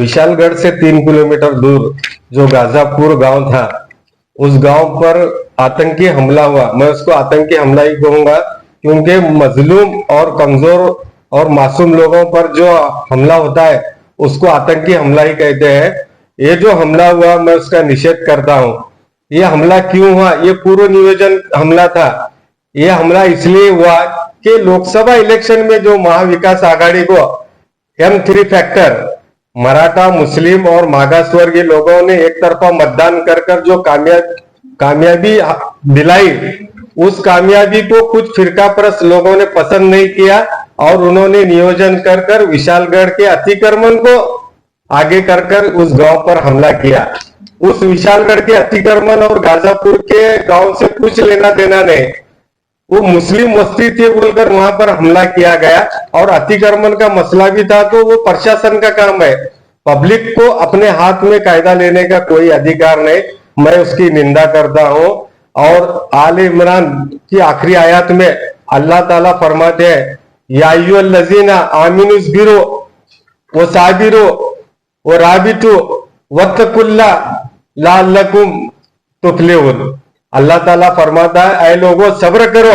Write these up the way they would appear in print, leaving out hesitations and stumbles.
विशालगढ़ से 3 किलोमीटर दूर जो गाजापुर गांव था, उस गांव पर आतंकी हमला हुआ। मैं उसको आतंकी हमला ही कहूंगा, क्योंकि मजलूम और कमजोर और मासूम लोगों पर जो हमला होता है उसको आतंकी हमला ही कहते हैं। ये जो हमला हुआ, मैं उसका निषेध करता हूँ। ये हमला क्यों हुआ? ये पूर्व नियोजन हमला था। ये हमला इसलिए हुआ कि लोकसभा इलेक्शन में जो महाविकास आघाड़ी को M3 फैक्टर, मराठा, मुस्लिम और मागासवर्गीय लोगों ने एक तरफा मतदान कर कर जो कामयाबी दिलाई, उस कामयाबी को कुछ फिरकापरस्त लोगों ने पसंद नहीं किया और उन्होंने नियोजन कर कर विशालगढ़ के अतिक्रमण को आगे कर कर उस गांव पर हमला किया। उस विशालगढ़ के अतिक्रमण और गाजापुर के गांव से कुछ लेना देना नहीं। वो मुस्लिम बस्ती थी बोलकर वहां पर हमला किया गया और अतिक्रमण का मसला भी था, तो वो प्रशासन का काम है। पब्लिक को अपने हाथ में कायदा लेने का कोई अधिकार नहीं। मैं उसकी निंदा करता हूं। और आले इमरान की आखिरी आयत में अल्लाह ताला फरमाते हैं, या अय्युहल्लज़ीना आमिनुस्बिरू व साबिरू व राबितू वत्तकुल्लाह लअल्लकुम तुफ्लिहून। अल्लाह ताला फरमाता है, ऐ लोगों सब्र करो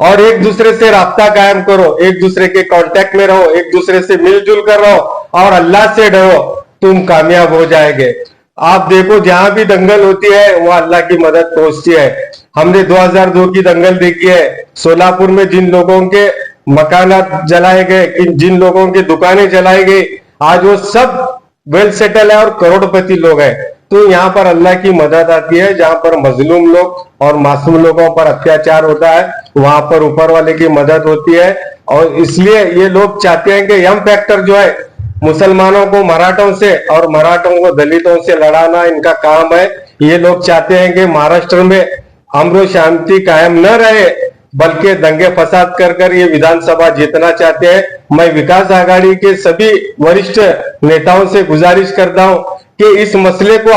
और एक दूसरे से राब्ता कायम करो, एक दूसरे के कांटेक्ट में रहो, एक दूसरे से मिलजुल कर रहो और अल्लाह से डरो, तुम कामयाब हो जाएंगे। आप देखो, जहां भी दंगल होती है वहां अल्लाह की मदद पहुंचती है। हमने 2002 की दंगल देखी है। सोलापुर में जिन लोगों के मकानात जलाए गए, जिन लोगों की दुकानें जलाई गई, आज वो सब वेल सेटल है और करोड़पति लोग हैं। तो यहाँ पर अल्लाह की मदद आती है। जहां पर मजलूम लोग और मासूम लोगों पर अत्याचार होता है, वहां पर ऊपर वाले की मदद होती है। और इसलिए ये लोग चाहते हैं कि यम फैक्टर जो है, मुसलमानों को मराठों से और मराठों को दलितों से लड़ाना इनका काम है। ये लोग चाहते हैं कि महाराष्ट्र में अमन शांति कायम न रहे, बल्कि दंगे फसाद कर कर ये विधानसभा जीतना चाहते हैं। मैं विकास आघाड़ी के सभी वरिष्ठ नेताओं से गुजारिश करता हूं कि इस मसले को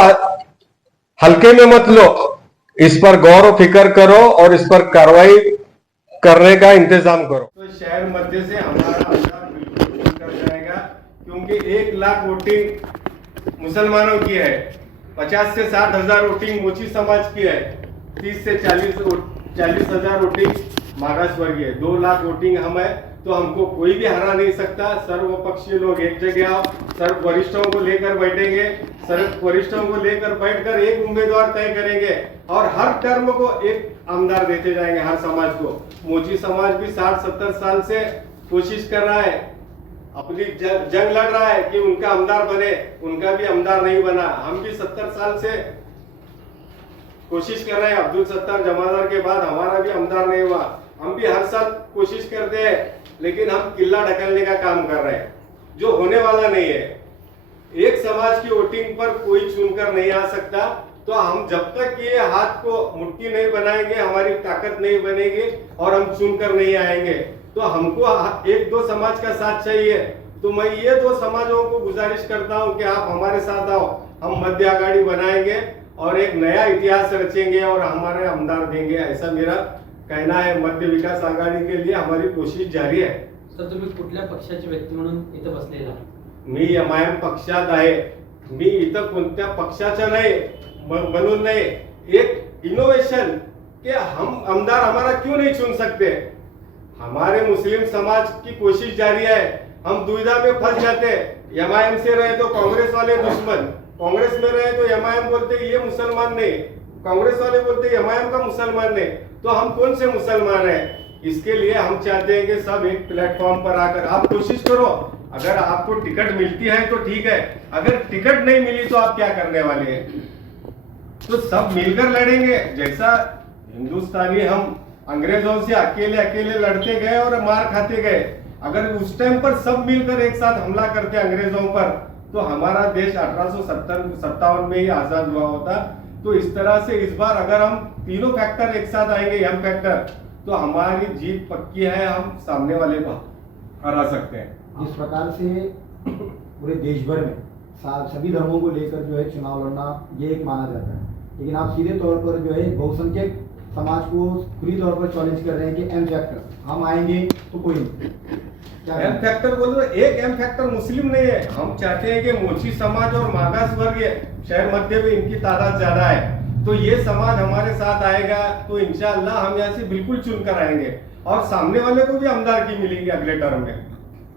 हल्के में मत लो, इस पर गौर और फिक्र करो और इस पर कार्रवाई करने का इंतजाम करो। तो शहर मध्य से हमारा आंकड़ा बिल्कुल कर जाएगा, क्योंकि 1 लाख वोटिंग मुसलमानों की है, 50 से 60 हजार वोटिंग मोची समाज की है, 30 से 40 हजार वोटिंग मागासवर्गीय है, 2 लाख वोटिंग हम है। तो हमको कोई भी हरा नहीं सकता। सर्वपक्षीय लोग एक जगह आओ, सर्व वरिष्ठों को लेकर बैठेंगे, सर्व वरिष्ठों को लेकर बैठकर एक उम्मीदवार तय करेंगे और हर टर्म को एक आमदार देते जाएंगे हर समाज को। मोची समाज भी 60-70 साल से कोशिश कर रहा है, अपनी जंग लड़ रहा है कि उनका आमदार बने, उनका भी आमदार नहीं बना। हम भी 70 साल से कोशिश कर रहे हैं। अब्दुल सत्तार जमादार के बाद हमारा भी आमदार नहीं हुआ। हम भी हर साल कोशिश करते हैं, लेकिन हम किला ढकलने का काम कर रहे हैं, जो होने वाला नहीं है। एक समाज की वोटिंग पर कोई चुनकर नहीं आ सकता। तो हम जब तक ये हाथ को मुट्ठी नहीं बनाएंगे, हमारी ताकत नहीं बनेगी और हम चुनकर नहीं आएंगे। तो हमको 1-2 समाज का साथ चाहिए। तो मैं ये 2 समाजों को गुजारिश करता हूं कि आप हमारे साथ आओ, हम मध्य आघाड़ी बनाएंगे और एक नया इतिहास रचेंगे और हमारे आमदार देंगे, ऐसा मेरा कहना है। मध्य विकास आघाडी के लिए हमारी कोशिश जारी आहे। सर, तुम्ही कुठल्या पक्षाचे व्यक्ती म्हणून इथं बसलेला? मी MIM पक्षात आहे। मी इथं कोणत्या पक्षाचा नाही म्हणून नहीं, एक इनोवेशन कि हम आमदार हमारा क्यों नहीं चुन सकते। हमारे मुस्लिम समाज की कोशिश जारी है। हम दुविधा में फंस जाते, MIM से रहे तो कांग्रेस वाले दुश्मन, कांग्रेस में रहे तो MIM बोलते ये मुसलमान नहीं, कांग्रेस वाले बोलते MIM का मुसलमान नहीं। तो हम कौन से मुसलमान हैं? इसके लिए हम चाहते हैं कि सब एक प्लेटफॉर्म पर आकर आप कोशिश करो। अगर आपको टिकट मिलती है तो ठीक है, अगर टिकट नहीं मिली तो आप क्या करने वाले हैं? तो सब मिलकर लड़ेंगे। जैसा हिंदुस्तानी हम अंग्रेजों से अकेले अकेले लड़ते गए और मार खाते गए, अगर उस टाइम पर सब मिलकर एक साथ हमला करते अंग्रेजों पर, तो हमारा देश 1857 में ही आजाद हुआ होता। तो इस तरह से इस बार अगर हम तीनों फैक्टर एक साथ आएंगे, एम फैक्टर, तो हमारी जीत पक्की है। हम सामने वाले को हरा सकते हैं। जिस प्रकार से पूरे देश भर में सभी धर्मों को लेकर जो है चुनाव लड़ना, ये एक माना जाता है, लेकिन आप सीधे तौर पर जो है बहुसंख्यक समाज को खुली तौर पर चैलेंज कर रहे हैं कि एम फैक्टर हम आएंगे तो कोई नहीं। क्या एम फैक्टर बोलो, एक एम फैक्टर मुस्लिम नहीं है। हम चाहते हैं कि मोची समाज और मागास वर्ग शहर मध्य में इनकी तादाद ज्यादा है, तो ये समाज हमारे साथ आएगा तो इंशाअल्लाह हम यहाँ से बिल्कुल चुन कर आएंगे और सामने वाले को भी आमदार की मिलेगी अगले टर्म में।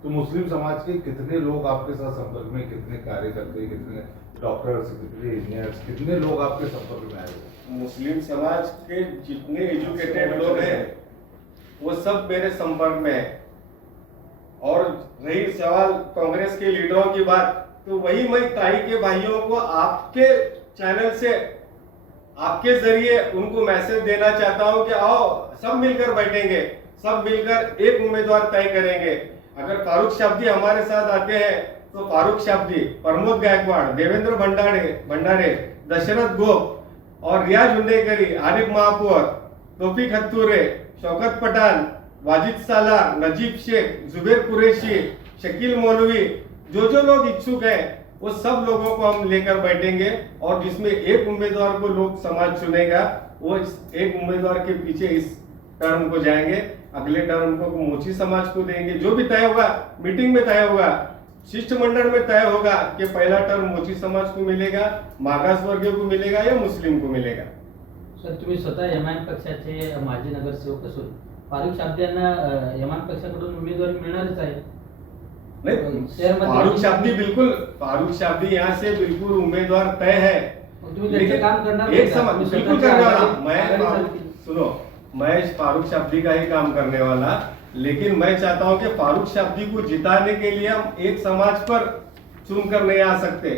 तो मुस्लिम समाज के कितने लोग आपके साथ संपर्क में, कितने कार्यकर्ता, कितने डॉक्टर्स, कितने इंजीनियर्स, कितने लोग आपके संपर्क में आए हुए? मुस्लिम समाज के जितने एजुकेटेड लोग हैं वो सब मेरे संपर्क में है। और रही सवाल कांग्रेस के लीडरों की बात, तो वही मैं ताई के भाइयों को आपके चैनल से, आपके जरिए उनको मैसेज देना चाहता हूं कि आओ सब मिलकर बैठेंगे, सब मिलकर एक उम्मीदवार तय करेंगे। अगर फारूक शाब्दी हमारे साथ आते हैं तो फारूक शाब्दी, प्रमोद गायकवाड़, देवेंद्र भंडारे, दशरथ गोप और रियाज हुंडेकरी, आरिफ महापौर, तौफीक हत्तूरे, शौकत पठान, वाजिद साला, नजीब शेख, जुबेर कुरैशी, शकील मौलवी, जो लोग इच्छुक हैं वो सब लोगों को हम लेकर बैठेंगे और जिसमें एक उम्मीदवार को लोग समाज चुनेगा, वो एक उम्मीदवार के पीछे इस टर्म को जाएंगे, अगले टर्म को मोची समाज को देंगे। जो भी तय होगा मीटिंग में तय होगा, शिष्टमंडल में तय होगा कि पहला टर्म मोची समाज को मिलेगा, मागास वर्गीय को मिलेगा या मुस्लिम को मिलेगा। सर, तुम्ही स्वतः एमआयएम पक्षाचे माजी नगरसेवक असून फारूक शाब्दी यांना एमआयएम पक्षाकडून उमेदवारी मिळणारच आहे। नहीं, फारूक शाब्दी यहाँ से बिल्कुल उम्मीदवार तय है। तुम्ही त्यांचं काम करणार एक समाज बिल्कुल करने वाला सुनो, मैं फारूक शाब्दी का ही काम करने वाला, लेकिन मैं चाहता हूं कि फारूक शाब्दी को जिताने के लिए हम एक समाज पर चुनकर नहीं आ सकते।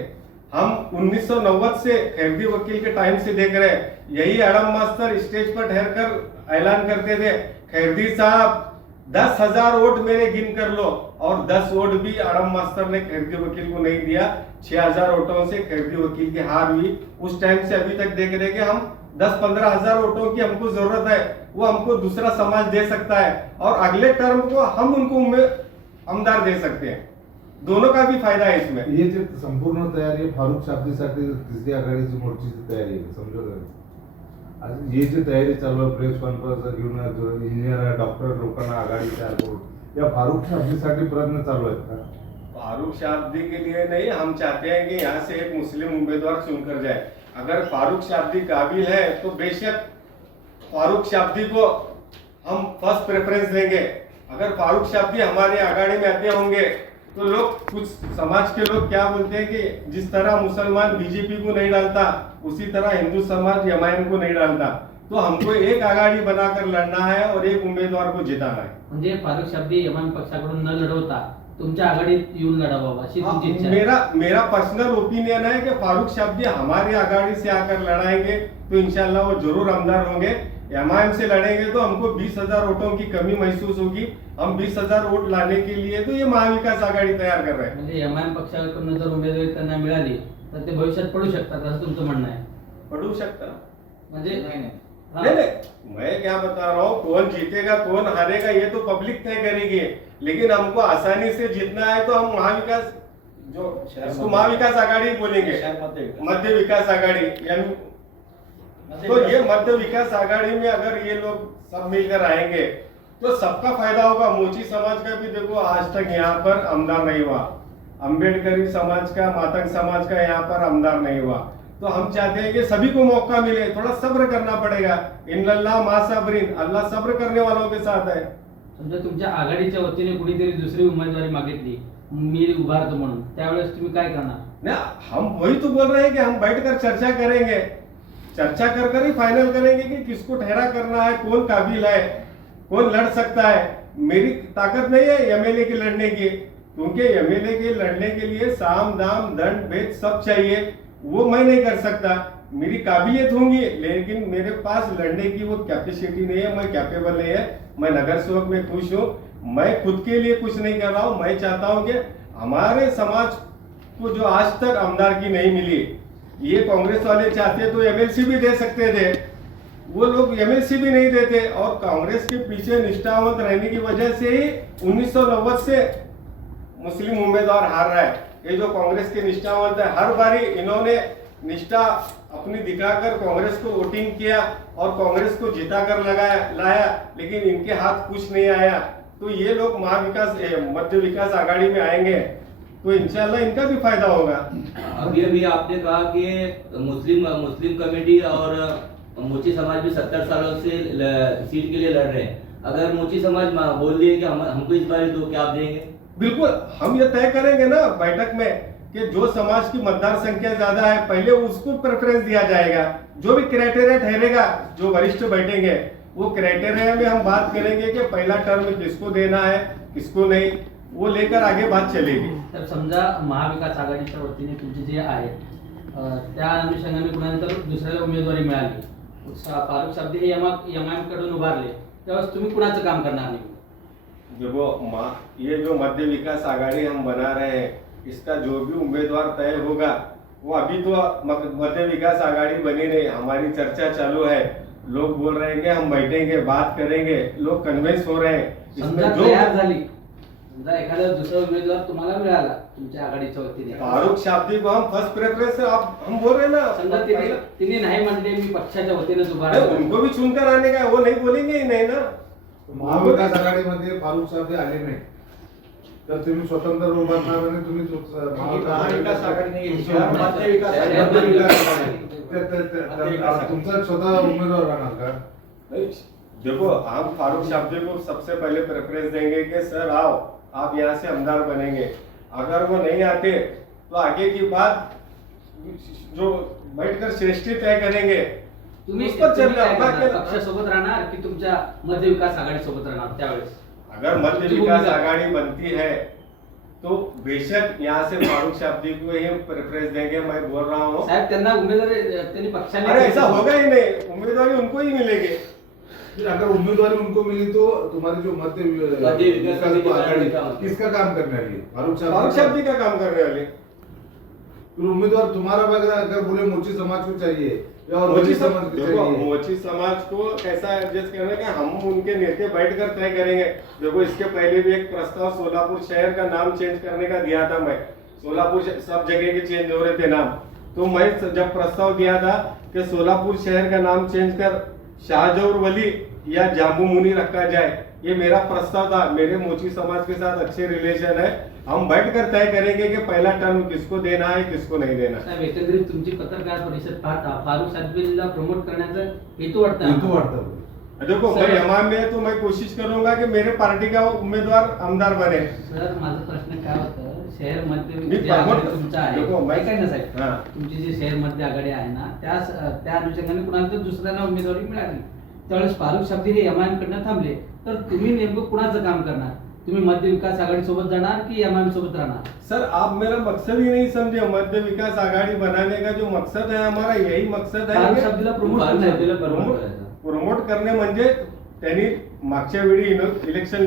हम 1990 से खैरदी वकील के टाइम से देख रहे हैं, यही आडम मास्टर स्टेज पर ठहर कर ऐलान करते थे, खैरदी साहब 10,000 वोट मेरे गिन कर लो, और 10 वोट भी आडम मास्टर ने खैरदी वकील को नहीं दिया। 6,000 वोटों से खैरदी वकील की हार हुई। उस टाइम से अभी तक देख रहे कि हम 10-15 हजार वोटों की हमको जरूरत है, वो हमको दूसरा समाज दे सकता है और अगले टर्म को हम उनको आमदार दे सकते हैं। दोनों का भी फायदा है इसमें। ये जे संपूर्ण तयारी आहे फारूक शाब्दीसाठी तिसरी आघाडीची मोर्चाची तयारी आहे, समजलं? आज ये जी तयारी चालू आहे, प्रेस कॉन्फरन्स घेऊन इंजिनियर, डॉक्टर लोकांना आघाडी तयार करून, या फारूक शाब्दीसाठी प्रयत्न चालू आहेत का? फारूक शाब्दी के लिए नहीं, हम चाहते हैं कि यहाँ से एक मुस्लिम उम्मीदवार चुनकर जाए। अगर फारूक शाब्दी काबिल है तो बेशक फारूक शाब्दी को हम फर्स्ट प्रेफरेंस देंगे। अगर फारूक शाब्दी हमारे आघाड़ी में आते होंगे तो लोग, कुछ समाज के लोग क्या बोलते हैं कि जिस तरह मुसलमान बीजेपी को नहीं डालता उसी तरह हिंदू समाज एमआईएम को नहीं डालता, तो हमको एक आघाड़ी बनाकर लड़ना है और एक उम्मीदवार को जिताना है। म्हणजे फारूक शाब्दी एमआयएम पक्षाकडून न लढवता तुमच्या आघाडीत येऊन लढावं अशी तुमची इच्छा आहे? मेरा पर्सनल ओपिनियन है कि फारूक शाब्दी हमारी आघाड़ी से आकर लड़ाएंगे तो इंशाल्लाह वो जरूर आमदार होंगे। एमआईएम से लड़ेंगे तो हमको 20,000 वोटों की कमी महसूस होगी। हम 20,000 वोट लाने के लिए तो ये महाविकास आघाड़ी तैयार कर रहे हैं। म्हणजे एमआयएम पक्षाकडून जर उमेदवारी त्यांना मिळाली तर ते भविष्यात पडू शकतात असं तुमचं म्हणणं आहे? पढ़ू सकता म्हणजे हा. नहीं, मैं क्या बता रहा हूँ, कौन जीतेगा कौन हारेगा ये तो पब्लिक तय करेगी, लेकिन हमको आसानी से जीतना है तो हम महाविकास, जो इसको महाविकास आघाड़ी बोलेंगे, मध्य विकास आघाड़ी, यानी तो ये मध्य विकास आघाड़ी में अगर ये लोग सब मिलकर आएंगे तो सबका फायदा होगा। मोची समाज का भी देखो आज तक यहाँ पर आमदार नहीं हुआ, अम्बेडकरी समाज का, मातंग समाज का यहाँ पर आमदार नहीं हुआ। तो हम चाहते हैं कि सभी को मौका मिले, थोड़ा सब्र करना पड़ेगा। इन्नल्लाह मा साबरीन, अल्लाह सब्र करने वालों के साथ है। समजा तुमच्या आघाडीच्या वतीने कुणीतरी दुसरी उमेदवारी मागितली, मी उभारतो म्हणून, त्यावेळेस तुम्ही काय करणार? ना, हम वही तो बोल रहे हैं कि हम बैठकर चर्चा करेंगे, चर्चा कर ही फाइनल करेंगे कि किसको ठहरा करना है, कौन काबिल है, कौन लड़ सकता है। मेरी ताकत नहीं है एमएलए के लड़ने की, क्योंकि एमएलए के लड़ने के लिए साम दाम दंड भेद सब चाहिए, वो मैं नहीं कर सकता। मेरी काबिलियत होंगी लेकिन मेरे पास लड़ने की वो कैपेसिटी नहीं है, मैं कैपेबल नहीं है। मैं नगर सेवक में खुश हूँ, मैं खुद के लिए कुछ नहीं कर रहा हूँ। मैं चाहता हूँ कि हमारे समाज को जो आज तक आमदार की नहीं मिली, ये कांग्रेस वाले चाहते तो एमएलसी भी दे सकते थे, वो लोग एमएलसी भी नहीं देते और कांग्रेस के पीछे निष्ठावंत रहने की वजह से ही 1990 से मुस्लिम उम्मीदवार हार रहा है। ये जो कांग्रेस के निष्ठावंत है, हर बारी इन्होंने निष्ठा अपनी दिखाकर कांग्रेस को वोटिंग किया और कांग्रेस को जिताकर लाया, लेकिन इनके हाथ कुछ नहीं आया। तो ये लोग मध्य विकास आघाड़ी में आएंगे तो इंशाल्लाह इनका भी फायदा होगा। अभी आपने कहा कि मुस्लिम कमेटी और मोची समाज भी 70 सालों से सीट के लिए लड़ रहे हैं। अगर मोची समाज बोल दिए कि हमको इस बार दो, क्या आप देंगे? बिल्कुल, हम ये तय करेंगे ना बैठक में कि जो समाज की मतदार संख्या ज्यादा है पहले उसको प्रेफरेंस दिया जाएगा। जो भी क्राइटेरिया ठहरेगा, जो वरिष्ठ बैठेंगे वो क्राइटेरिया में हम बात करेंगे कि पहला टर्म किसको देना है किसको नहीं, वो लेकर आगे बात चलेगी। तर समजा महाविकास आघाडीच्या वतीने तुमचे जे आहे त्या अनुषंगाने कुणाला तर दुसऱ्याला उमेदवारी मिळाली, फारुख शाब्दी हे एमआयएम कडून उभारले, त्यावेळेस तुम्ही कुणाचं काम करणार नाही? देखो ये जो मध्य विकास आघाड़ी हम बना रहे हैं, इसका जो भी उम्मीदवार तय होगा वो अभी तो मध्य विकास आघाड़ी बनी नहीं, हमारी चर्चा चालू है। लोग बोल रहे हैं कि हम बैठेंगे बात करेंगे, लोग कन्विंस हो रहे हैं। समजा इसमें तयार झाली, समजा एखादा दुसरा उमेदवार तुम्हाला मिळाला तुमच्या आघाडीच्या वतीने, फारूक शाब्दी को हम फर्स्ट प्रेफरेंस हम बोल रहे हैं ना। समजा तिने नाही म्हणले मी पक्षाच्या वतीने उभा अरे, राहतो, उनको भी चुनकर आने का है, वो नहीं बोलेंगे ही नहीं ना। महाविकास आघाडीमध्ये फारुख साहेब आले नाही तर तुम्ही स्वतंत्र उभारणार आणि तुम्ही महाविकास आघाडी नाही, मध्य विकास तुमचा स्वतः उमेदवार राहणार का? देखो, हम फारूक शाब्दी को सबसे पहले प्रेफरेंस देंगे कि सर आओ, आप यहाँ से आमदार बनेंगे। अगर वो नहीं आते तो आगे की बात जो बैठकर श्रेष्ठी तय करेंगे तुम्ही उस पर चल रहा है। पक्षासोबत राहणार की तुमच्या मध्य विकास आघाडी सोबत राहणार? त्यावेळेस अगर मध्य विकास आघाड़ी बनती है तो बेशक यहाँ से फारूक शाब्दी को ही प्रेफरेंस देंगे। मैं बोल रहा हूँ, साहेब त्यांना उमेदवारी त्यांनी पक्षाने अरे ऐसा होगा ही नहीं, उम्मीदवारी उनको ही मिलेगी। अगर उम्मीदवारी उनको मिली तो तुम्हारी जो मध्य विकास आघाड़ी किसका काम करने वाली है? फारूक शाब्दी का काम करने वाले। फिर उम्मीदवार तुम्हारा वगैरह अगर बोले मोची समाज को चाहिए या और मोची समाज को देखो, चाहिए, मोची समाज को कैसा एडजस्ट करना है कि हम उनके नेता बैठकर तय करेंगे। देखो, इसके पहले भी एक प्रस्ताव सोलापुर शहर का नाम चेंज करने का दिया था मैं। सोलापुर सब जगह के चेंज हो रहे थे नाम, तो मैं जब प्रस्ताव दिया था कि सोलापुर शहर का नाम चेंज कर शाहजौर वली या जाम्बू मुनी रखा जाए, ये मेरा प्रस्ताव था। मेरे मोची समाज के साथ अच्छे रिलेशन है, हम बैठकर तय करेंगे कि पहला टर्म किसको देना है किसको नहीं देना। साहेब, एकंदरीत तुमची पत्रकार परिषद पाहता फारुख शाब्दीला प्रमोट करण्याचा हेतू वाटतं? हेतू वाटतं. देखो, मैं एमआईएम में तो मैं कोशिश करूंगा कि मेरे पार्टी का उम्मीदवार आमदार बने। सर, माझा प्रश्न काय होतं, शहर मध्ये मी जे आघाडी प्रमोट- तुमचा आहे, देखो, मैं- ऐका ना साहेब, हां. तुमची जी शहर मध्ये आघाडी आहे ना, त्या अनुषंगाने कुणाला तर दुसऱ्याला उमेदवारी मिळाली, त्यावेळेस फारुख शाब्दी हे एमआयएम कडनं थांबले, तर तुम्ही नेमकं कुणाचं काम करणार? तुम्ही मध्य विकास आघाडी सोबत जाणार की एमआयएम सोबत राहणार? सर, आप मेरा मकसद ही नहीं समझे। मध्य विकास आघाड़ी बनाने का जो मकसद है हमारा, यही मकसद फारुख है। शाब्दीला प्रमोट फारुख करणार. शाब्दीला प्रमोट करायचं. प्रमोट करणे म्हणजे त्यांनी मागच्या वेळी इलेक्शन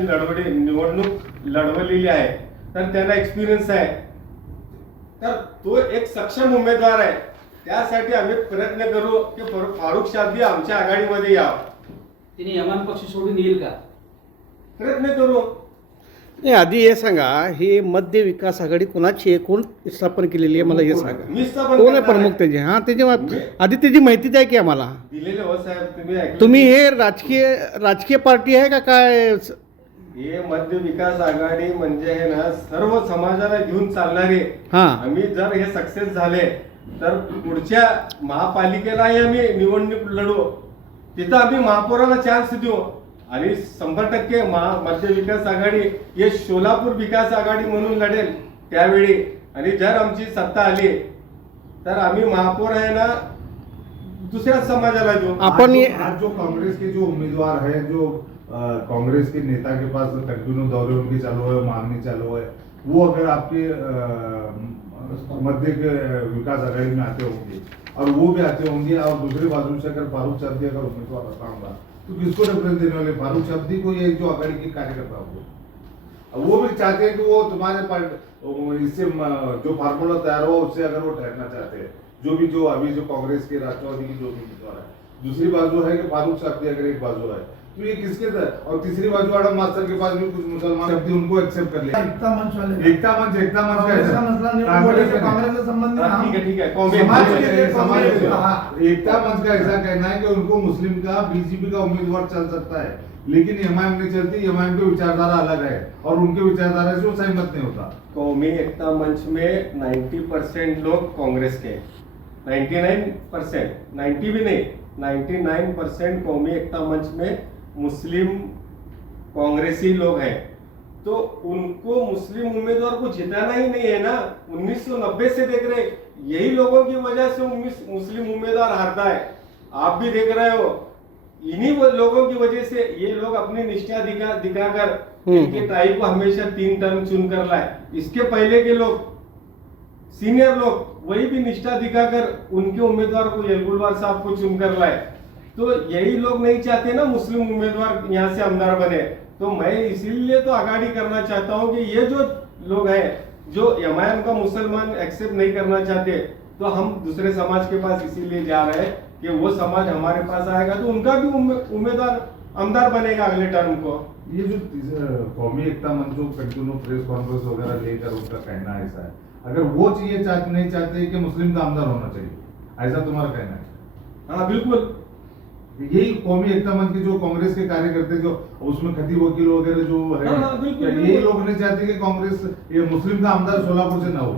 निवडणूक लढवलेली आहे, तर त्यांना एक्सपिरियन्स आहे, तर तो एक सक्षम उमेदवार आहे। त्यासाठी आम्ही प्रयत्न करू की फारुख शाब्दी आमच्या आघाडीमध्ये यावं, तिने एमआयएम पक्ष सोडून येईल का? प्रयत्न करू। नाही, आधी हे सांगा, ही मध्य विकास आघाडी कोणाची आहे, कोण स्थापन केलेली आहे, मला हे सांगा. मी स्थापन कोण आहे करणार प्रमुख त्याचे? हा, त्याची आधी त्याची माहिती द्या की आम्हाला. दिलेले हो साहेब, तुम्ही ऐकलं? तुम्ही हे राजकीय पार्टी आहे का काय? हे मध्य विकास आघाडी म्हणजे हे ना सर्व समाजाला घेऊन चालणारे। हा. आम्ही जर हे सक्सेस झाले तर पुढच्या महापालिकेलाही आम्ही निवडणूक लढू, तिथं आम्ही महापौराला चान्स देऊ आणि 100% मध्य विकास आघाडी हे सोलापूर विकास आघाडी म्हणून लढेल त्यावेळी। आणि जर आमची सत्ता आली तर आम्ही महापौर आहे ना दुसऱ्या समाजाला देऊ। आपण आज जो कांग्रेस के जो उम्मीदवार है, जो कांग्रेस के नेता के पास कंटिन्यू दौरे उनके चालू है, मांगनी चालू है, वो अगर आपके मध्य के विकास आघाड़ी में आते होंगे और वो भी आते होंगे और दूसरी बाजू से अगर फारूक शाब्दी अगर उम्मीदवार रखा होगा तो किसको रेफरेंस देने वाले? फारूक शाब्दी को, ये जो आघाड़ी के कार्यकर्ता हो, वो भी चाहते हैं कि वो तुम्हारे इससे जो फार्मूला तैयार हुआ उससे अगर वो ठहरना चाहते हैं, जो अभी जो कांग्रेस के राष्ट्रवादी की जो उम्मीदवार है। दूसरी बाजू है कि फारूक शाब्दी अगर एक बाजू है तो ये किसके तरह, और तीसरी बाजू आडम मास्टर के पास भी कुछ मुसलमान शब्दी उनको एक्सेप्ट कर लिया। एकता मंच वाले एकता मंच का कांग्रेस का मसला नहीं, कांग्रेस के संबंध में हम ठीक है समाज के लिए समाज कांग्रेस के हाँ। एकता मंच का ऐसा कहना है कि उनको मुस्लिम का बीजेपी का उम्मीदवार चल सकता है, लेकिन एमआईएम नहीं चलती, एमआईएम की विचारधारा अलग है और उनके विचारधारा से वो सहमत नहीं होता। कौमी एकता मंच में 90% लोग कांग्रेस के, 99%, 90 भी नहीं, 99% कौमी एकता मंच में मुस्लिम कांग्रेसी लोग हैं। तो उनको मुस्लिम उम्मीदवार को जिताना ही नहीं है ना। 1990 से देख रहे, यही लोगों की वजह से मुस्लिम उम्मीदवार हारता है। आप भी देख रहे हो, इन्हीं लोगों की वजह से ये लोग अपनी निष्ठा दिखाकर इनके टाई को हमेशा 3 टर्म चुन कर लाए। इसके पहले के लोग, सीनियर लोग, वही भी निष्ठा दिखाकर उनके उम्मीदवार को, यलगुलवार साहब को चुनकर लाए। तो यही लोग नहीं चाहते ना मुस्लिम उम्मीदवार यहाँ से आमदार बने। तो मैं इसीलिए तो आगाड़ी करना चाहता हूँ कि ये जो लोग हैं जो एमआईएम का मुसलमान एक्सेप्ट नहीं करना चाहते, तो हम दूसरे समाज के पास इसीलिए जा रहे हैं कि वो समाज हमारे पास आएगा तो उनका भी उम्मीदवार आमदार बनेगा अगले टर्म को। ये जो कौमी एकता मंच जो कंटिन्यू प्रेस कॉन्फ्रेंस वगैरह लेकर उनका कहना ऐसा है, अगर वो चीजें नहीं चाहते कि मुस्लिम का आमदार होना चाहिए, ऐसा तुम्हारा कहना है? हाँ बिल्कुल, यही कौमी एकता मंच के जो कांग्रेस के कार्यकर्ते जो उसमें खतीब वकील वगैरह जो है, हाँ, बिल्कुल, यही बिल्कुल। लोग नहीं चाहते कि कांग्रेस ये मुस्लिम का आमदार सोलापुर से ना हो।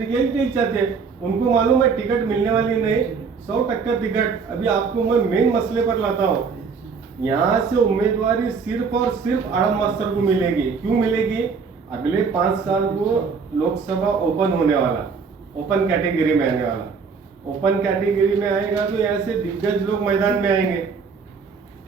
यही नहीं चाहते। उनको मालूम है टिकट मिलने वाली नहीं, 100% टिकट। अभी आपको मैं मेन मसले पर लाता हूँ। यहाँ से उम्मीदवारी सिर्फ और सिर्फ आड़म मास्टर को मिलेगी। क्यों मिलेगी? अगले 5 साल को लोकसभा ओपन होने वाला, ओपन कैटेगरी में आने वाला। ओपन कैटेगरी में आएगा तो यहाँ से दिग्गज लोग मैदान में आएंगे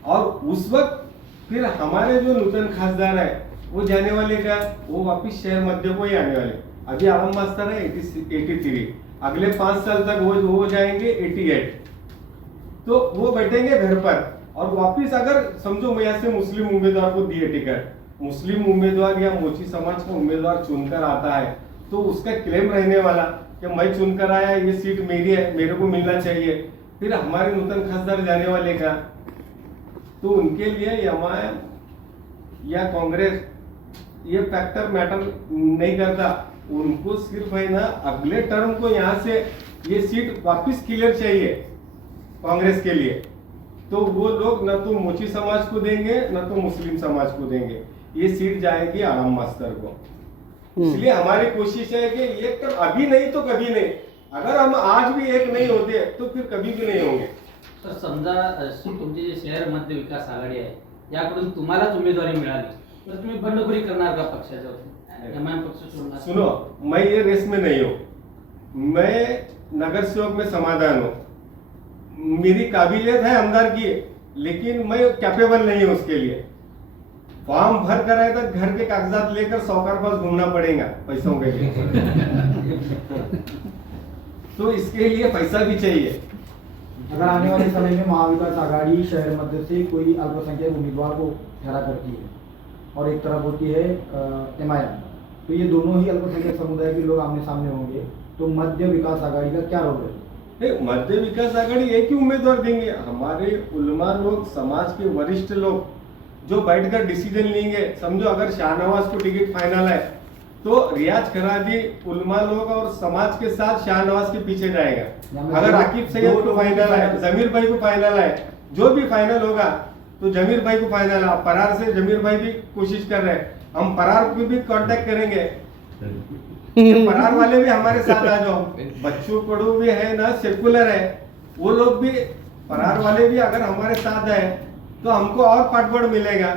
और उस वक्त फिर हमारे जो नूतन खासदार है वो जाने वाले क्या, वो वापिस शहर मध्य को ही आने वाले। अभी आलम मास्टर है 83, अगले 5 साल तक वो जाएंगे 88। तो वो बैठेंगे घर पर और वापिस अगर समझो मैं यहाँ से मुस्लिम उम्मीदवार को दिए टिकट, मुस्लिम उम्मीदवार या मोची समाज का उम्मीदवार चुनकर आता है तो उसका क्लेम रहने वाला कि मैं चुनकर आया, ये सीट मेरी है, मेरे को मिलना चाहिए। फिर हमारे नूतन खासदार जाने वाले का, तो उनके लिए एमआईएम या कांग्रेस ये फैक्टर मैटर नहीं करता। उनको सिर्फ है ना अगले टर्म को यहाँ से ये सीट वापस क्लियर चाहिए कांग्रेस के लिए। तो वो लोग न तो मोची समाज को देंगे न तो मुस्लिम समाज को देंगे, ये सीट जाएगी आलम मास्टर को। इसलिए हमारी कोशिश है कि एक तो अभी नहीं तो कभी नहीं, अगर हम आज भी एक नहीं होते तो फिर कभी भी नाही होंगे। तर समजा तुमची जे शहर मध्य विकास आघाडी आहे याकडून तुम्हालाच उमेदवारी मिळाली तर तुम्ही बंडखोरी करणार का पक्षाच्या वतीने? एमआईएम पक्ष सोडणार? सुनो, मैं ये रेस में नहीं हूँ, मैं नगर सेवक में समाधान हूँ। मेरी काबिलियत है आमदार की, लेकिन मैं कैपेबल नहीं हूँ उसके लिए। फॉर्म भर कर आए तो घर के कागजात लेकर साहूकार पास घूमना पड़ेगा पैसों के लिए। तो इसके लिए पैसा भी चाहिए। अगर आने वाले समय में महाविकास आघाड़ी शहर मध्य से कोई अल्पसंख्यक उम्मीदवार को खड़ा करती है और एक तरफ होती है एमआईएम, तो ये दोनों ही अल्पसंख्यक समुदाय के लोग आमने सामने होंगे, तो मध्य विकास आघाड़ी का क्या रोल है? मध्य विकास आघाड़ी एक ही उम्मीदवार देंगे। हमारे उलमा लोग, समाज के वरिष्ठ लोग जो बैठकर डिसीजन लेंगे। समझो अगर शाहनवाज को टिकट फाइनल है तो रियाज खरादी उलमा लोग और समाज के साथ शाहनवाज के पीछे जाएगा। अगर आकिब सैयद को फाइनल है, जमीर भाई को फाइनल है, जो भी फाइनल होगा तो जमीर भाई को फाइनल है। फरार से जमीर भाई भी कोशिश कर रहे हैं, हम फरार को भी कांटेक्ट करेंगे। फरार वाले भी हमारे साथ आ जाओ। बच्चू कडू भी है ना, सेकुलर है, वो लोग भी, फरार वाले भी अगर हमारे साथ है तो हमको और पाठबढ़ मिलेगा।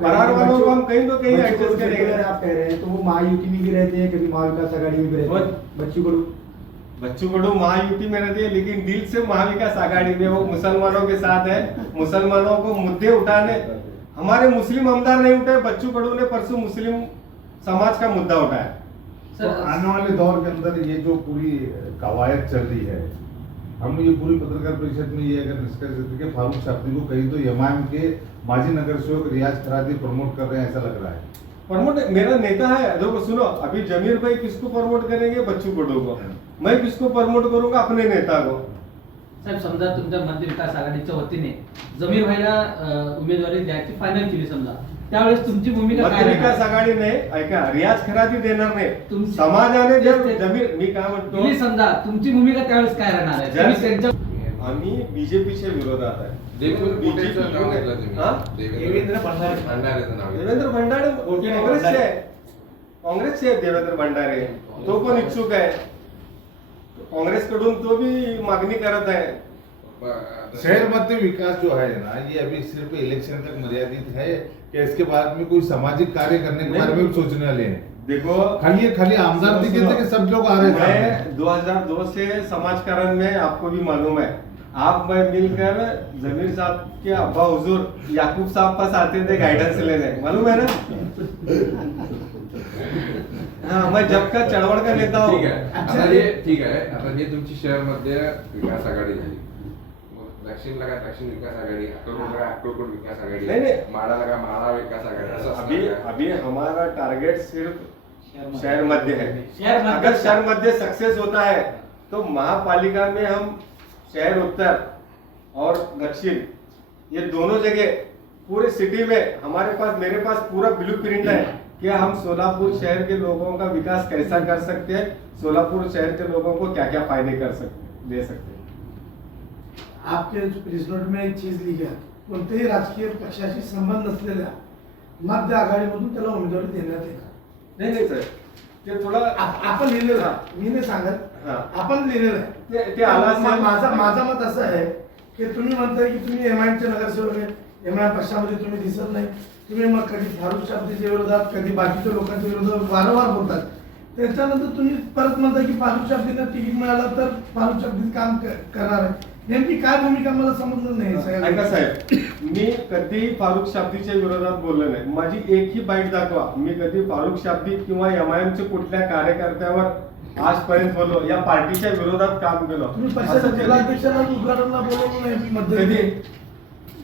फरार वालों को हम कहीं तो कहीं एडजस्ट करेंगे। आप कह रहे हैं तो वो महायुति में भी रहते हैं, कभी महाविकास आघाड़ी में भी रहते हैं। बच्चू कडू महायुति में रहते हैं, लेकिन दिल से महाविकास आघाड़ी में, वो मुसलमानों के साथ है। मुसलमानों को मुद्दे उठाने, हमारे मुस्लिम आमदार नहीं उठाए, बच्चू कडू ने परसों मुस्लिम समाज का मुद्दा उठाया। तो आने वाले दौर के अंदर ये जो पूरी कवायद चल रही है, हम ये पूरी पत्रकार परिषद में ये अगर निष्कर्ष देते कि फारूक साहब को कहीं तो एमआईएम के माजी नगर सेवक रियाज खरादी प्रमोट कर रहे हैं, ऐसा लग रहा है। प्रमोट मेरा नेता है। देखो सुनो, अभी जमीर भाई किसको प्रमोट करेंगे? बच्चू कडू को। मैं किसको प्रमोट करूंगा? अपने नेता को। साहेब समजा तुमच्या मध्य विकास आघाडीच्या वतीने जमीर भाईला उमेदवारी द्यायची फायनल केली समजा, त्यावेळेस तुमची भूमिका काय मध्य विकास राहणार? आघाडी नाही, ऐका, रियाज खरादी देणार नाही। तुमची- समाजाने जर ते- जमीर, मी काय म्हणतो, तुम्ही समजा तुमची भूमिका त्यावेळेस काय राहणार आहे? तुम्ही त्यांच्या आम्ही बीजेपीच्या विरोधात आहे। देवेंद्र कुठेचं नाव घेतलं तुम्ही? हा? देवेंद्र भंडारे. भंडारेचं नाव घेतलं. देवेंद्र भंडारे काँग्रेसचे आहे. काँग्रेसचे आहेत देवेंद्र भंडारे. तो पण इच्छुक आहे. काँग्रेसकडून तो भी मागणी करत आहे. शहर मध्य विकास जो है ना, ये अभी सिर्फ इलेक्शन तक मर्यादित है कि इसके बाद में कोई सामाजिक कार्य करने के बारे में भी सोचने वाले हैं? देखो खाली आमदार दिखे थे कि सब लोग आ रहे थे? मैं 2002 से समाजकारण में, आपको भी मालूम है, आप मैं मिलकर जमीर साहब के अब्बा हुजूर याकूब साहब पास आते थे गाइडेंस लेने, मालूम है ना? हाँ, मैं जब का चळवळ का नेता हूँ. ठीक आहे. आता हे ठीक आहे. आता हे तुमची शहर मध्ये विकास आघाडी झाली. मग दक्षिणला काय दक्षिण विकास आघाडी, अक्कलकोटला काय अक्कलकोट विकास आघाडी, नहीं, नहीं. माडाला काय माडा विकास आघाडी, असं अभी असणार का? अभी हमारा टारगेट सिर्फ शहर मध्य है. शहर मध्य अगर का- शहर मध्य सक्सेस होता है तो महापालिका में हम शहर उत्तर और दक्षिण, ये दोनों जगह पूरे सिटी में हमारे पास, मेरे पास पूरा ब्लूप्रिंट है कि हम सोलापुर शहर के लोगों का विकास कैसा कर सकते हैं, सोलापुर शहर के लोगों को क्या क्या फायदे कर सकते दे सकते हैं. आपके प्रेस नोट में एक चीज लिखी आहे, कोणत्याही राजकीय पक्षाशी संबंध नसलेल्या मध्य आघाडीमधून त्याला उमेदवारी देण्यात येईल. नहीं नहीं सर, ते थोड़ा आपण लिहिलेलं आहे, मी नाही सांगत, हा. आपण लिहिलेलं आहे. ते आला असेल. माझा मत असं आहे की तुम्ही म्हणताय की तुम्ही एमआयएमचे नगरसेवक आहे, एमआयएम पक्षामध्ये तुम्ही दिसत नाही, तुम्ही मग कधी फारुख शाब्दीच्या विरोधात, कधी बाकीच्या लोकांच्या विरोधात वारंवार बोलतात. त्याच्यानंतर तुम्ही परत म्हणताय की फारुख शाब्दीला तिकीट मिळालं तर फारुख शाब्दी काम करणार आहे. नेमकी काय भूमिका मला समजलं नाही. ऐका साहेब, मी कधी फारुख शाब्दीच्या विरोधात बोललो नाही. माझी एकही बाईट दाखवा, मी कधी फारुख शाब्दी किंवा एमआयएमच्या कुठल्या कार्यकर्त्यावर आजपर्यंत बोललो, या पार्टीच्या विरोधात काम केलं तुम्ही असं पक्षाच्या कधी- जिल्हाध्यक्षाला उद्घाटनला बोलवलं नाही मध्ये, कधी?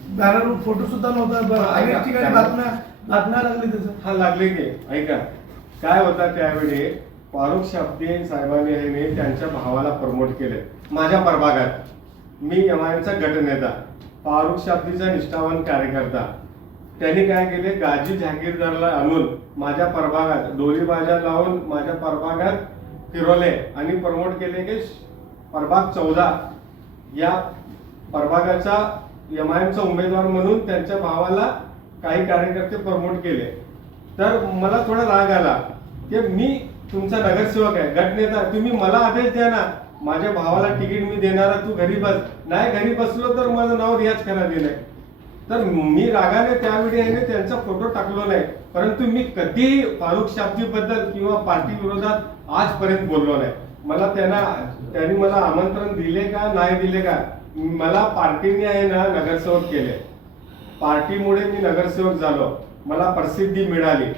बॅनरवर फोटो सुद्धा नव्हता, अनेक ठिकाणी बातम्या लागली त्याचं. हा लागले की ऐका, काय होता त्यावेळी फारुख शाब्दी साहेबांनी हे नाही त्यांच्या भावाला प्रमोट केले माझ्या प्रभागात. मी एमआयएमचा गटनेता, फारुख शाब्दीचा निष्ठावान कार्यकर्ता. त्यांनी काय केले, गाजी जहागीरदारला आणून माझ्या प्रभागात डोलीबाजा लावून माझ्या प्रभागात फिरवले आणि प्रमोट केले की प्रभाग 14 या प्रभागाचा एमआयएमचा उमेदवार म्हणून त्यांच्या भावाला काही कार्यकर्ते प्रमोट केले. तर मला थोडा राग आला की मी तुमचा नगरसेवक आहे, गटनेता, तुम्ही मला आदेश द्या ना, माझ्या भावाला तिकीट मी देणार, तू घरी बस. नाही घरी बसलो तर माझं नाव रियाज करा दिलंय. तर मी रागाने त्यावेळी आहे त्यांचा फोटो टाकलो नाही, परंतु मी कधी फारुख शाब्दी बद्दल किंवा पार्टी विरोधात आजपर्यंत बोललो नाही. मला त्यांनी मला आमंत्रण दिले का नाही दिले का, मला पार्टीने आहे ना नगरसेवक केले. पार्टीमुळे मी नगरसेवक झालो, मला प्रसिद्धी मिळाली,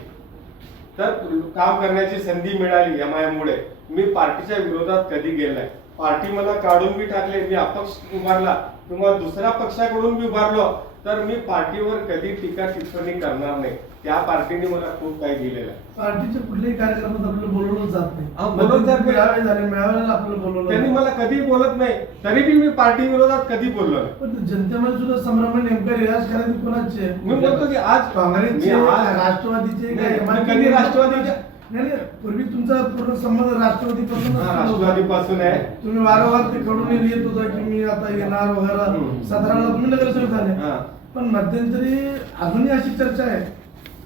तर काम करण्याची संधी मिळाली एमआयएम मुळे. मी पार्टीच्या विरोधात कधी गेलाय. पार्टी मला काढून बी टाकले, मी अपक्ष उभारला किंवा दुसऱ्या पक्षाकडून बी उभारलो, तर मी पार्टीवर कधी टीका टिप्पणी करणार नाही. त्या पार्टीने मला खूप काही दिलेलं आहे. पार्टीच्या कुठल्याही कार्यक्रमात आपल्याला बोलवलं जात नाही. हा, बोलवलं जात नाही. मेळावे झाले, मेळाव्याला आपल्याला बोलवलं त्यांनी नाही. मला कधी बोलत नाही, तरी बी मी पार्टी विरोधात कधी बोललो नाही. पण जनतेमध्ये सुद्धा संभ्रम आहे, नेमका रियाज करायचे कोणाचे आहे? मी बोलतो की आज काँग्रेसचे, मी आज- राष्ट्रवादीचे, नाही, का मी कधी राष्ट्रवादीचे- नाही नाही, पूर्वी तुमचा पूर्ण संबंध राष्ट्रवादीपासून हा, राष्ट्रवादीपासून आहे. तुम्ही वारंवार ते कडून लिहित होता की मी आता येणार वगैरे. हम्म. 17ला तुम्ही नगरसेवक झाले. हा. पण मध्यंतरी अजूनही अशी चर्चा आहे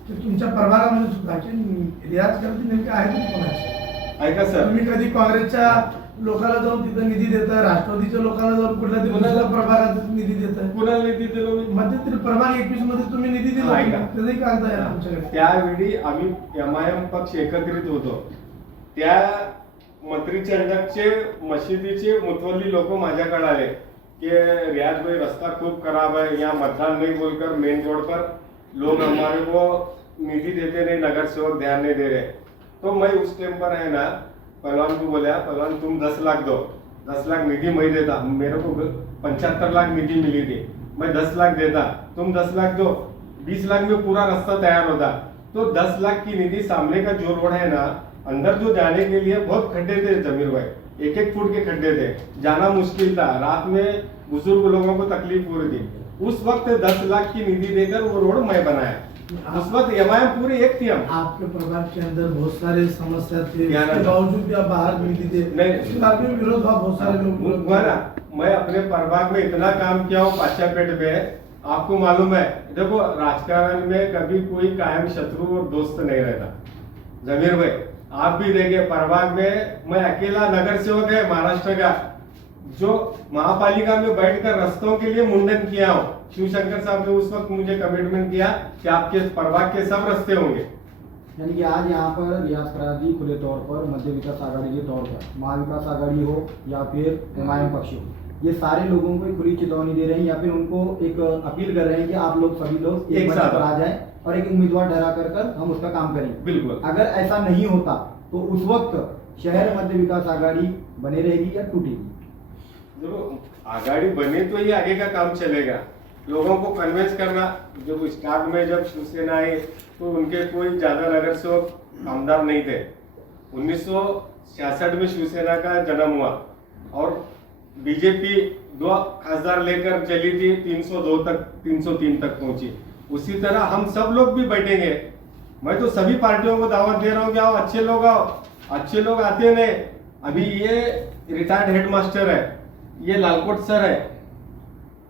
की तुमच्या प्रभागामध्ये सुद्धा की रियाज करते नेमके आहेत कोणाचे? ऐका सर, तुम्ही कधी काँग्रेसच्या लोकांना जाऊन तिथं निधी देताय, राष्ट्रवादीच्या लोकांना जाऊन कुठल्या तरी कुणाला? दुसऱ्या प्रभागात निधी देताय. कुणाला निधी दिलो मी? मध्यंतरी प्रभाग 21 मध्ये तुम्ही निधी दिला हा, ऐका. त्याचाही कागद आहे तुमच्याकडे. त्यावेळी आम्ही एमआयएम पक्ष एकत्रित होतो. त्या मंत्री चंदकचे मशिदीचे मुतवल्ली लोक माझ्याकडे आले कि रियाज भाई रास्ता खूब खराब है, यहाँ मतदान नहीं बोलकर मेन रोड पर लोग हमारे को निधि देते नहीं, नगर सेवक ध्यान नहीं दे रहे. तो मैं उस टाइम पर है ना पहलवान को बोला, पहलवान तुम 10 लाख दो, 10 लाख निधि मैं देता. मेरे को 75 लाख निधि मिली थी, मैं 10 लाख देता, तुम 10 लाख दो, 20 लाख में पूरा रास्ता तैयार होता. तो 10 लाख की निधि सामने का जो रोड है ना, अंदर जो जाने के लिए बहुत खड्डे थे जमीर भाई, 1-1 फुट के खड्डे थे, जाना मुश्किल था, रात में बुजुर्ग लोगों को तकलीफ हो रही थी. उस वक्त 10 लाख की निधि देकर वो रोड मैं बनाया. उस वक्त एमआईएम पूरी एक थी. हम आपके प्रभाग के अंदर बहुत सारे समस्या थे, क्या उसके ना? बावजूद भी आप बाहर निधि दे नहीं। उसके बाद में विरोध हुआ, बहुत सारे लोग विरोध हुआ ना, मैं अपने प्रभाग में इतना काम किया हूँ पाचापेट पे, आपको मालूम है। देखो राजकारण में कभी कोई कायम शत्रु और दोस्त नहीं रहता। जमीर भाई आप भी देखिए, प्रभाग में मैं अकेला नगर सेवक है महाराष्ट्र का जो महापालिका में बैठकर रास्तों के लिए मुंडन किया हूँ। शिवशंकर साहब ने उस वक्त मुझे कमिटमेंट किया कि आपके प्रभाग के सब रास्ते होंगे। यानी कि आज यहाँ पर रियाज करादी खुले तौर पर मध्य विकास आघाड़ी के तौर पर महाविकास आघाड़ी हो या फिर एमआईएम पक्ष हो, ये सारे लोगों को एक खुली चेतावनी दे रहे हैं या फिर उनको एक अपील कर रहे हैं कि आप लोग सभी लोग एक मंच पर आ जाएं और एक उम्मीदवार ठहरा कर हम उसका काम करेंगे। बिल्कुल। अगर ऐसा नहीं होता तो उस वक्त शहर मध्य विकास आघाड़ी बने रहेगी या टूटेगी? देखो आघाड़ी बने तो ही आगे का काम चलेगा। लोगों को कन्विंस करना, जब स्टार्ट में जब शिवसेना आई तो उनके कोई ज्यादा नगर सेवक आमदार नहीं थे। 1966 में शिवसेना का जन्म हुआ और बीजेपी 2 खासदार लेकर चली थी, 302 तक 303 तक पहुंची। उसी तरह हम सब लोग भी बैठेंगे। मैं तो सभी पार्टियों को दावत दे रहा हूँ कि आओ, अच्छे लोग आओ। अच्छे लोग आते नहीं। अभी ये रिटायर्ड हेडमास्टर है, ये लालकोट सर है,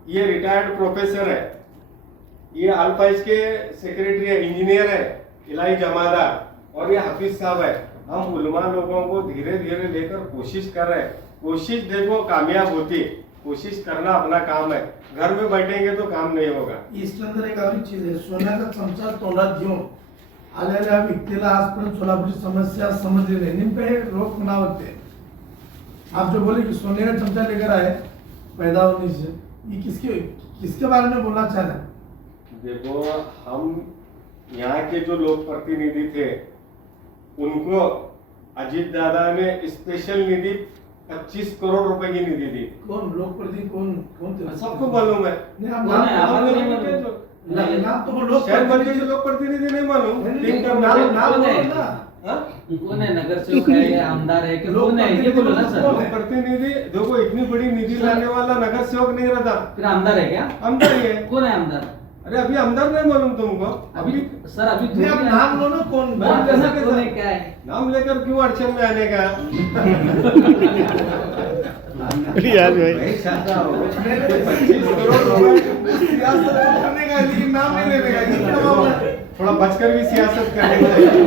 ये रिटायर्ड प्रोफेसर है, ये आलपाइज के सेक्रेटरी है, इंजीनियर है इलाही जमादार, और ये हाफिज साहब है। हम उलमा लोगों को धीरे धीरे लेकर कोशिश कर रहे हैं। कोशिश देखो कामयाब होती, कोशिश करना अपना काम है। घर में बैठेंगे तो काम नहीं होगा। इसके अंदर एक और चीज आहे, सोन्याचा चमचा तोंडात घेऊन आलेल्या व्यक्तीला आजपर्यंत सोलापूरची समस्या समजली नाही। नेमकं हे लोक म्हणावते, आप जो बोले कि सोने का चमचा लेकर आए पैदा होने से, ये किसके बारे में बोलना चाह रहे हैं? देखो हम यहाँ के जो लोक प्रतिनिधि थे उनको अजीत दादा ने स्पेशल निधि 25 करोड़ रुपए की निधि दी। कौन लोक प्रतिनिधि, कौन थे? सबको मालूम है। नहीं, आप कौन है? आप नाम नहीं नाम मालूम। नाम तो वो लोक शहर मंत्री प्रतिनिधि, के लोक प्रतिनिधि नहीं मालूम। नाम कौन है? बोलो ना। हाँ? कौन है? नगर सेवक है या आमदार है कि कौन है? ये बोलो ना सर। लोक प्रतिनिधि देखो, इतनी बड़ी निधि लाने वाला नगर सेवक नहीं रहता, फिर आमदार है क्या? आमदार ही है। कौन है आमदार? अरे अभी आमदार नहीं मालूम तुमको? अभी सर अभी नहीं, आप नाम लो ना, कौन नाम कैसा कैसा कैसा? कौन है, क्या है? नाम लेकर क्यों अड़चन में आने का? रियाज भाई 25 करोड़ रुपए सियासत तो करने का है, लेकिन नाम नहीं लेने का, ये क्या मामला है? थोड़ा बचकर भी सियासत करनी चाहिए।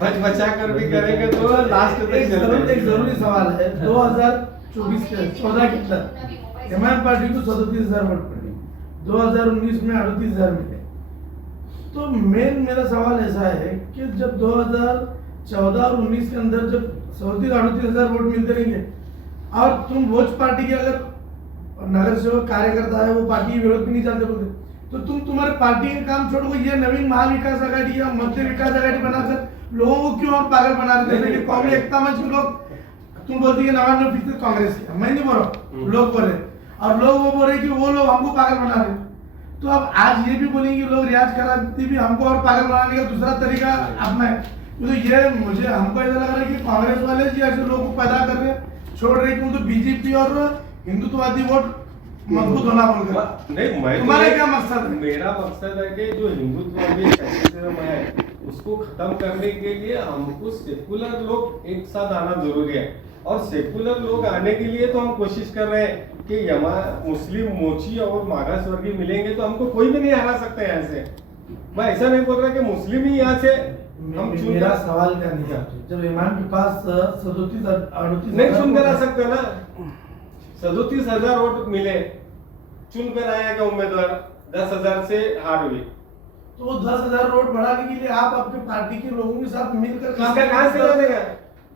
बच बचा कर भी करेंगे तो लास्ट तक एक चलेंगे। जरूरी सवाल है। 2024 के 14 के अंदर एमआईएम पार्टी को 37,000 वोट पड़े, 2019 में 38,000 मिले। तो मेन मेरा सवाल ऐसा है कि जब 2014 और 19 के अंदर जब 37-38,000 वोट मिलते रहेंगे और तुम भोज पार्टी के अगर नगर सेवक कार्यकर्ता है वो पार्टी के विरोध भी नहीं चाहते बोलते, तो तुम तुम्हारे पार्टी का काम छोड़ो, ये नवीन महाविकास आघाड़ी या मध्य विकास आघाड़ी बनाकर लोगों को क्यों और पागल बना रहे थे? जैसे कि कौमी एकता मंच के लोग, तुम बोलती है 99% कांग्रेस के, मैं नहीं बोल रहा, लोग बोल रहे, और लोग वो बोल रहे कि वो लोग हमको पागल बना रहे। तो अब आज ये भी बोलेंगे लोग रियाज कराती भी हमको और पागल बनाने का दूसरा तरीका अपनाए। तो ये मुझे हमको ऐसा लग रहा है कि कांग्रेस वाले जी ऐसे लोगों को पैदा कर रहे हैं, छोड़ रहे कि उनको बीजेपी और हिंदुत्ववादी वोट मजबूत होना बोलकर। नहीं, मैं तुम्हारा क्या मकसद है? मेरा मकसद है कि जो हिंदुत्ववादी फैसिज्म है उसको खत्म करने के लिए हमको सेकुलर लोग एक साथ आना जरूरी है। और सेकुलर लोग आने के लिए तो हम कोशिश कर रहे हैं कि मुस्लिम, मोची और मागासवर्गीय मिलेंगे तो हमको कोई भी नहीं हरा सकता यहाँ से। मैं ऐसा नहीं बोल रहा कि मुस्लिम ही यहाँ से हम चुन मेरा सवाल क्या नहीं चाहते, जब इमाम के पास 37-38 नहीं चुन कर आ सकते ना। 37,000 वोट मिले, चुन कर आया क्या उम्मीदवार? 10,000 से हार हुई। तो वो 10,000 वोट बढ़ाने के लिए आप अपने पार्टी के लोगों के साथ मिलकर काम किसका कहाँ से ला देगा?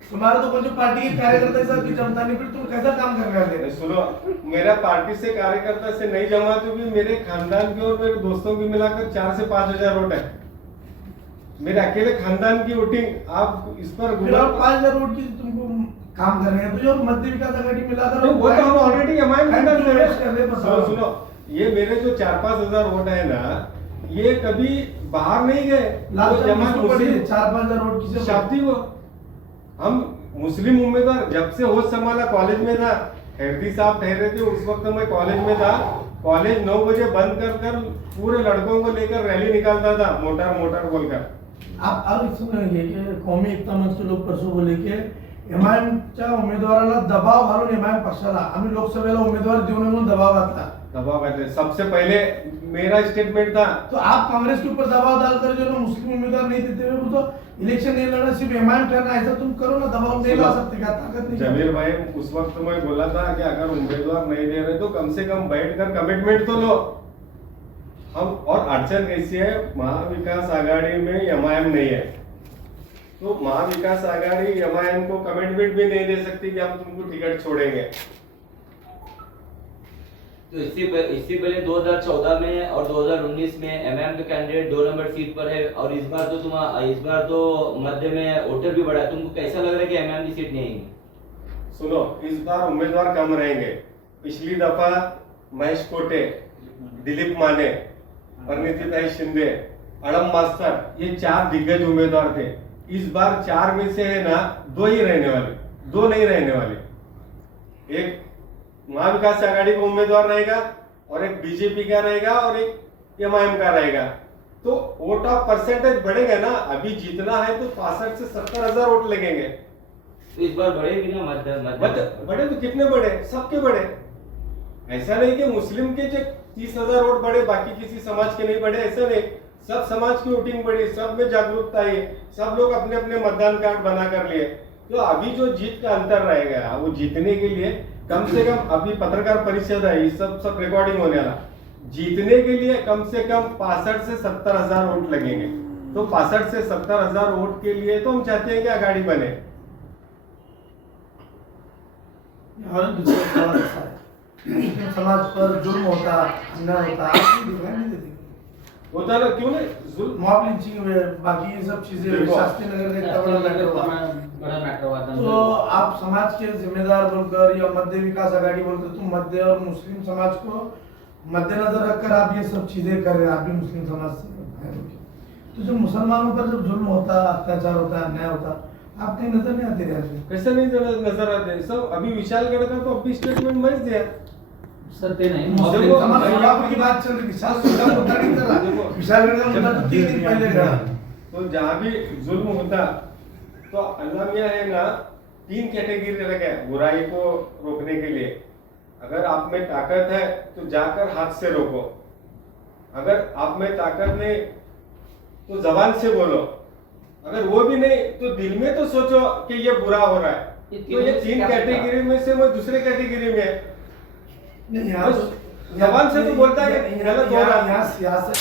तुम्हारा तो जो पार्टी के कार्यकर्ता के साथ भी जमता नहीं, फिर तुम कैसा काम कर रहे हो? सुनो, मेरा पार्टी से कार्यकर्ता से नहीं जमा तो भी मेरे खानदान के और मेरे दोस्तों की मिलाकर 4 से 5,000 वोट है। मेरे अकेले खानदान की वोटिंग आप इस पर 5,000 वोट की तुमको काम कर रहे हैं, तो जो मध्य विकास आघाड़ी मिलाकर वो तो हम ऑलरेडी एमआईएम सुनो, ये मेरे जो 4-5,000 वोट है ना, ये कभी बाहर नहीं गए, वो जमा 4-5,000 वोट किसे शाब्दी वो। हम मुस्लिम उम्मीदवार जब से होश संभाला कॉलेज में था, खैरदी साहब ठहरे थे उस वक्त मैं कॉलेज में था। कॉलेज 9 बजे बंद कर पूरे लड़कों को लेकर रैली निकालता था, मोटर बोलकर। आप और सुनेंगे कि कौमी एकता मंच के लोग परसों बोले कि एमआयएमच्या उमेदवाराला दबाव घालून एमआयएम पक्षाला आम्ही लोकसभेला उमेदवार देऊ नये म्हणून दबाव घातला। दबाव करते सबसे पहले मेरा स्टेटमेंट था तो आप कांग्रेस के ऊपर दबाव डालकर जो ना मुस्लिम उम्मीदवार नहीं देते हुए वो तो इलेक्शन नहीं लड़ना, सिर्फ एमआईएम करना, ऐसा तुम करो ना, दबाव नहीं ला सकते क्या? ताकत नहीं। जमीर भाई उस वक्त मैं बोला था कि अगर उम्मीदवार नहीं दे रहे तो कम से कम बैठकर कमिटमेंट तो लो हम। और अड़चन कैसी है, महाविकास आघाड़ी में एमआईएम नहीं है, तो महाविकास आघाड़ी एमआईएम को कमिटमेंट भी नहीं दे सकती कि हम तुमको टिकट छोड़ेंगे। तो इससे पहले 2014 में और 2019 में एमएम का कैंडिडेट 2 नंबर सीट पर है और इस बार तो मध्य में वोटर भी बढ़ा है। तुमको कैसा लग रहा है कि एमएम की सीट नहीं है? सुनो, इस बार उम्मीदवार कम रहेंगे। पिछली दफा महेश कोटे, दिलीप माने, परिणीतिताई शिंदे, अड़म मास्टर, ये 4 दिग्गज उम्मीदवार थे। इस बार 4 में से है ना 2 ही रहने वाले, 2 नहीं रहने वाले। एक महाविकास आघाड़ी का उम्मीदवार रहेगा और एक बीजेपी का रहेगा और एक एमआईएम का रहेगा। तो वोट ऑफ परसेंटेज बढ़ेगा ना, अभी जीतना है तो 65 से 70 हजार वोट लगेंगे। तो इस बार बढ़ेगी ना मध्य बड़े तो कितने बड़े, सबके बड़े। ऐसा नहीं कि मुस्लिम के जो 30,000 वोट बढ़े बाकी किसी समाज के नहीं बढ़े, ऐसा नहीं। सब समाज की वोटिंग बढ़ी, सब में जागरूकता आई, सब लोग अपने अपने मतदान कार्ड बना कर लिए। तो अभी जो जीत का अंतर रहेगा वो जीतने के लिए कम से कम, अभी पत्रकार परिषद है, सब रिकॉर्डिंग होने वाला, जीतने के लिए कम से कम 65 से 70 हजार वोट लगेंगे। तो 65 से 70 हजार वोट के लिए तो हम चाहते हैं कि आघाड़ी बने। और दूसरा सवाल ऐसा है, मुस्लिम समाज पर जुल्म होता, अन्याय होता, आप दिखाई नहीं देते होता ना, क्यों नहीं? जुल्म, मॉब लिंचिंग, बाकी ये सब चीजें देखो, शास्त्री नगर में इतना बड़ा मैटर हुआ। बड़ा मैटर हुआ था। तो आप समाज के जिम्मेदार बोलकर या मध्य विकास आघाड़ी बोलकर तुम मध्य और मुस्लिम समाज को मद्देनजर रखकर आप ये सब चीजें कर रहे हैं, आप भी मुस्लिम समाज से हैं। तो जो मुसलमानों पर जब जुल्म होता, अत्याचार होता, अन्याय होता, आप कहीं नजर नहीं आते रहते? कैसे नहीं नजर आते सब? अभी विशालगढ़ का तो अभी स्टेटमेंट मैं दिया सर ते नहीं, मुस्लिम देखो, समाज सोलापुर की बात चल रही, विशाल का मुद्दा नहीं चल रहा। विशालगढ़ का मुद्दा तो 3 दिन पहले गया। तो जहाँ भी जुल्म होता तो अल्लाह मियाँ है ना 3 कैटेगरी रखे बुराई को रोकने के लिए। अगर आप में ताकत है तो जाकर हाथ से रोको, अगर आप में ताकत नहीं तो जबान से बोलो, अगर वो भी नहीं तो दिल में तो सोचो कि ये बुरा हो रहा है। तो ये 3 कैटेगरी में से मैं दूसरे कैटेगरी में है। नहीं, यहाँ जबान से तो बोलता है कि गलत हो रहा है। यहाँ सियासत